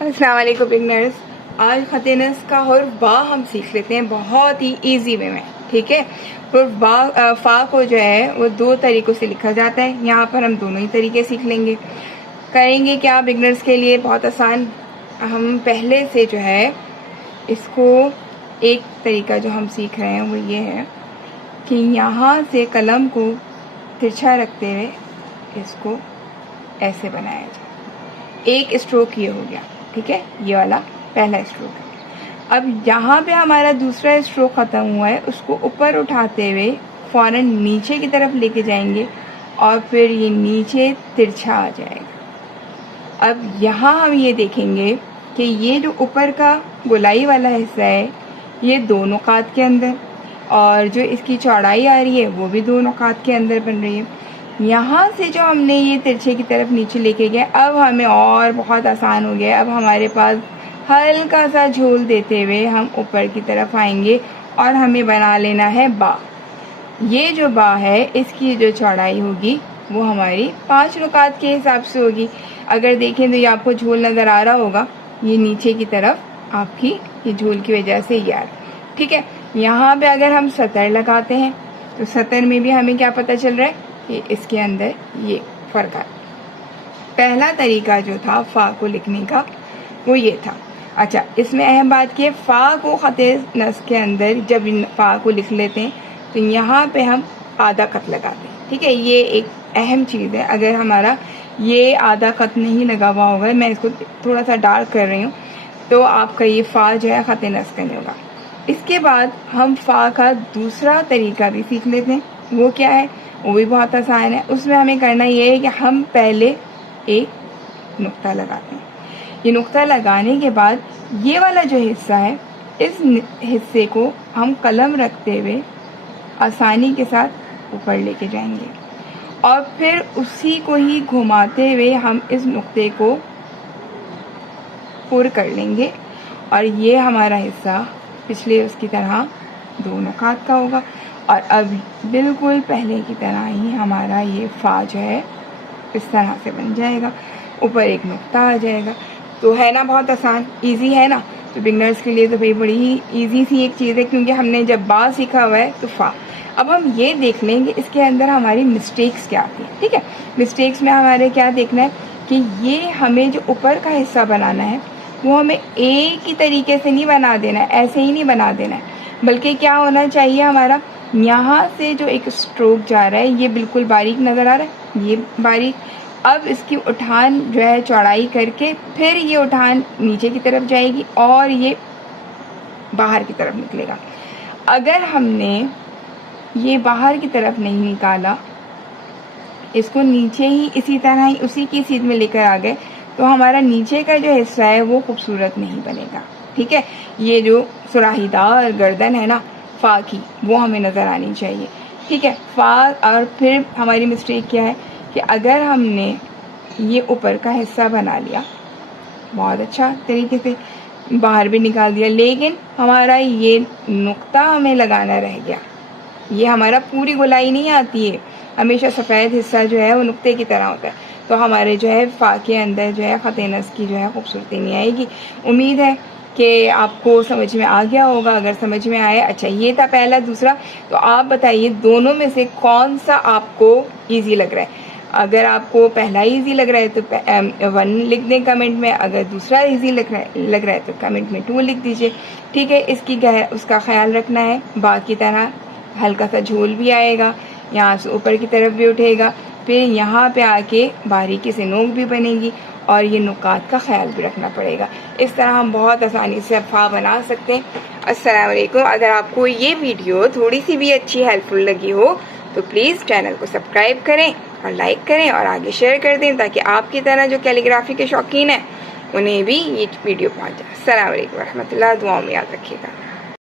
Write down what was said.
السلام علیکم بگنرز. آج خط نصب کا حرف با ہم سیکھ لیتے ہیں بہت ہی ایزی وے میں. ٹھیک ہے. حرف با فا کو جو ہے وہ دو طریقوں سے لکھا جاتا ہے. یہاں پر ہم دونوں ہی طریقے سیکھ لیں گے. کریں گے کیا بگنرز کے لیے بہت آسان. ہم پہلے سے جو ہے اس کو ایک طریقہ جو ہم سیکھ رہے ہیں وہ یہ ہے کہ یہاں سے قلم کو ترچھا رکھتے ہوئے اس کو ایسے بنایا جائے. ایک اسٹروک یہ ہو گیا. ٹھیک ہے. یہ والا پہلا اسٹروک ہے. اب یہاں پہ ہمارا دوسرا اسٹروک ختم ہوا ہے, اس کو اوپر اٹھاتے ہوئے فوراً نیچے کی طرف لے کے جائیں گے اور پھر یہ نیچے ترچھا آ جائے گا. اب یہاں ہم یہ دیکھیں گے کہ یہ جو اوپر کا گولائی والا حصہ ہے یہ دو نقاط کے اندر, اور جو اس کی چوڑائی آ رہی ہے وہ بھی دو نقاط کے اندر بن رہی ہے. یہاں سے جو ہم نے یہ ترچھے کی طرف نیچے لے کے گئے, اب ہمیں اور بہت آسان ہو گیا. اب ہمارے پاس ہلکا سا جھول دیتے ہوئے ہم اوپر کی طرف آئیں گے اور ہمیں بنا لینا ہے با. یہ جو با ہے اس کی جو چوڑائی ہوگی وہ ہماری 5 نقاط کے حساب سے ہوگی. اگر دیکھیں تو یہ آپ کو جھول نظر آ رہا ہوگا, یہ نیچے کی طرف آپ کی یہ جھول کی وجہ سے یہ آ رہا. ٹھیک ہے. یہاں پہ اگر ہم سطر لگاتے ہیں تو سطر میں بھی ہمیں کیا پتہ چل رہا ہے کہ اس کے اندر یہ فرق ہے. پہلا طریقہ جو تھا فا کو لکھنے کا وہ یہ تھا. اچھا, اس میں اہم بات کہ فا کو خط نصب کے اندر جب فا کو لکھ لیتے ہیں تو یہاں پہ ہم آدھا خط لگاتے ہیں. ٹھیک ہے. یہ ایک اہم چیز ہے. اگر ہمارا یہ آدھا خط نہیں لگا ہوا ہوگا, میں اس کو تھوڑا سا ڈارک کر رہی ہوں, تو آپ کا یہ فا جو ہے خط نصب کرنے ہوگا. اس کے بعد ہم فا کا دوسرا طریقہ بھی سیکھ لیتے ہیں. وہ کیا ہے؟ وہ بھی بہت آسان ہے. اس میں ہمیں کرنا یہ ہے کہ ہم پہلے ایک نقطہ لگاتے ہیں. یہ نقطہ لگانے کے بعد یہ والا جو حصہ ہے اس حصے کو ہم قلم رکھتے ہوئے آسانی کے ساتھ اوپر لے کے جائیں گے, اور پھر اسی کو ہی گھماتے ہوئے ہم اس نقطے کو پر کر لیں گے, اور یہ ہمارا حصہ پچھلے اس کی طرح دو نقاط کا ہوگا. اور اب بالکل پہلے کی طرح ہی ہمارا یہ فا جو ہے اس طرح سے بن جائے گا, اوپر ایک نقطہ آ جائے گا. تو ہے نا بہت آسان, ایزی ہے نا. تو بگنرز کے لیے تو بھائی بڑی ہی ایزی سی ایک چیز ہے, کیونکہ ہم نے جب با سیکھا ہوا ہے تو فا. اب ہم یہ دیکھ لیں گے اس کے اندر ہماری مسٹیکس کیا آتی ہیں. ٹھیک ہے. مسٹیکس میں ہمارے کیا دیکھنا ہے کہ یہ ہمیں جو اوپر کا حصہ بنانا ہے وہ ہمیں ایک ہی طریقے سے نہیں بنا دینا ہے, ایسے ہی نہیں بنا دینا ہے, بلکہ کیا ہونا چاہیے ہمارا یہاں سے جو ایک اسٹروک جا رہا ہے یہ بالکل باریک نظر آ رہا ہے, یہ باریک. اب اس کی اٹھان جو ہے چوڑائی کر کے پھر یہ اٹھان نیچے کی طرف جائے گی اور یہ باہر کی طرف نکلے گا. اگر ہم نے یہ باہر کی طرف نہیں نکالا, اس کو نیچے ہی اسی طرح ہی اسی کی سیدھ میں لے کر آ گئے, تو ہمارا نیچے کا جو حصہ ہے وہ خوبصورت نہیں بنے گا. ٹھیک ہے. یہ جو سراہی دار گردن ہے نا فا کی, وہ ہمیں نظر آنی چاہیے. ٹھیک ہے. فا, اور پھر ہماری مسٹیک کیا ہے کہ اگر ہم نے یہ اوپر کا حصہ بنا لیا بہت اچھا طریقے سے, باہر بھی نکال دیا, لیکن ہمارا یہ نقطہ ہمیں لگانا رہ گیا. یہ ہمارا پوری گولائی نہیں آتی ہے, ہمیشہ سفید حصہ جو ہے وہ نقطے کی طرح ہوتا ہے. تو ہمارے جو ہے فا کے اندر جو ہے خط نصب کی جو ہے خوبصورتی نہیں آئے گی. امید ہے کہ آپ کو سمجھ میں آ گیا ہوگا. اگر سمجھ میں آئے, اچھا یہ تھا پہلا. دوسرا تو آپ بتائیے دونوں میں سے کون سا آپ کو ایزی لگ رہا ہے. اگر آپ کو پہلا ایزی لگ رہا ہے تو 1 لکھ دیں کمنٹ میں, اگر دوسرا ایزی لگ رہا ہے تو کمنٹ میں 2 لکھ دیجئے. ٹھیک ہے. اس کا خیال رکھنا ہے. باقی طرح ہلکا سا جھول بھی آئے گا, یہاں سے اوپر کی طرف بھی اٹھے گا, پھر یہاں پہ آ کے باریکی سے نوک بھی بنے گی, اور یہ نکات کا خیال بھی رکھنا پڑے گا. اس طرح ہم بہت آسانی سے فا بنا سکتے ہیں. السلام علیکم. اگر آپ کو یہ ویڈیو تھوڑی سی بھی اچھی ہیلپ فل لگی ہو تو پلیز چینل کو سبسکرائب کریں اور لائک کریں اور آگے شیئر کر دیں, تاکہ آپ کی طرح جو کیلیگرافی کے شوقین ہیں انہیں بھی یہ ویڈیو پہنچ جائے. السلام علیکم ورحمۃ اللہ. دعاؤں میں یاد رکھیے گا.